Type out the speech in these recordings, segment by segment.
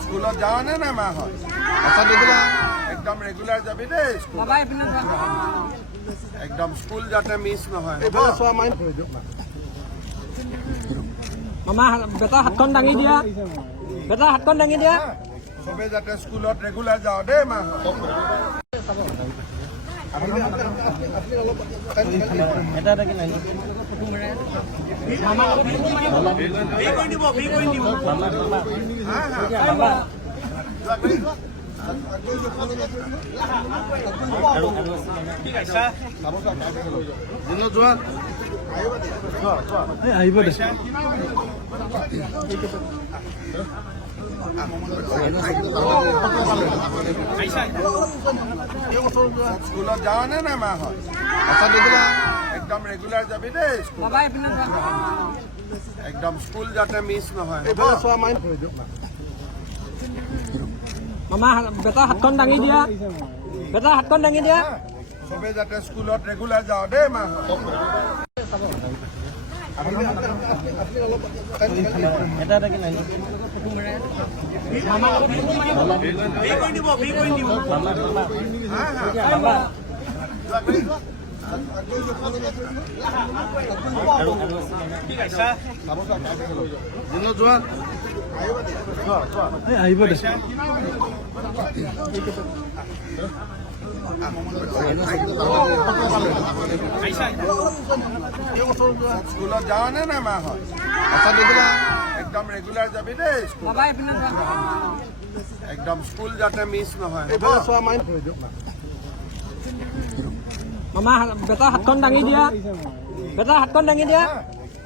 স্কুলত যাও নে না মাহত একদম রেগুলার যাবি দে একদম স্কুল যাতে মিস নহয় মামা বেটা হাতখন দাঙি দিয়া বেটা হাতখন দাঙি দিয়া সবে যাতে স্কুলত রেগুলার যাও দে মাহত স্কুলত যাও নে না মাহত একদম রেগুলার যাবি দে একদম স্কুল যাতে মিস নহয় মামা বেটা হাতখন দাঙি দিয়া বেটা হাতখন দাঙি দিয়া সবে যাতে স্কুলত রেগুলার যাও দে মাহত স্কুলত যাও নে না মাহত একদম রেগুলার যাবি দে একদম স্কুল যাতে মিস নহয় মামা বেটা হাতখন দাঙি দিয়া বেটা হাতখন দাঙি দিয়া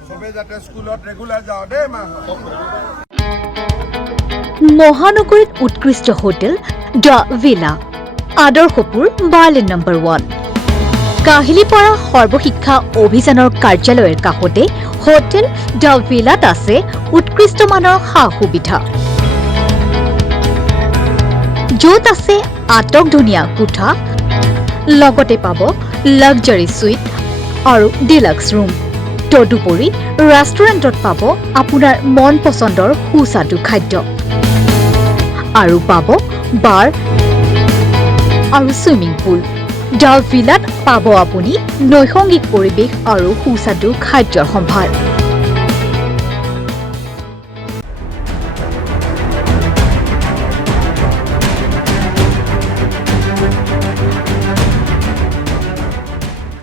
সবে যাতে স্কুলত রেগুলার যাও দে মাহত মহানগৰীত উৎকৃষ্ট হোটেল দ্য ভিলা আদৰ্শপুৰ বাৰ্লিন নম্বৰ 1 কাহিলীপাৰা সৰ্বশিক্ষা অভিযানৰ কাৰ্যালয়ৰ কাষতে হোটেল দ্য ভিলাত আছে উৎকৃষ্ট মানৰ সা সুবিধা য'ত আছে আটক ধুনীয়া কোঠা লগতে পাব লাক্সাৰি সুইট আৰু ডিলাক্স ৰুম তদুপৰি ৰেষ্টুৰেণ্টত পাব আপোনাৰ মন পছন্দৰ সুস্বাদু খাদ্য আৰু পাব বাৰ আৰু সুইমিং পুল দ্য ভিলাত পাব আপুনি নৈসংগিক পৰিৱেশ আৰু সুস্বাদু খাদ্যৰ সম্ভাৰ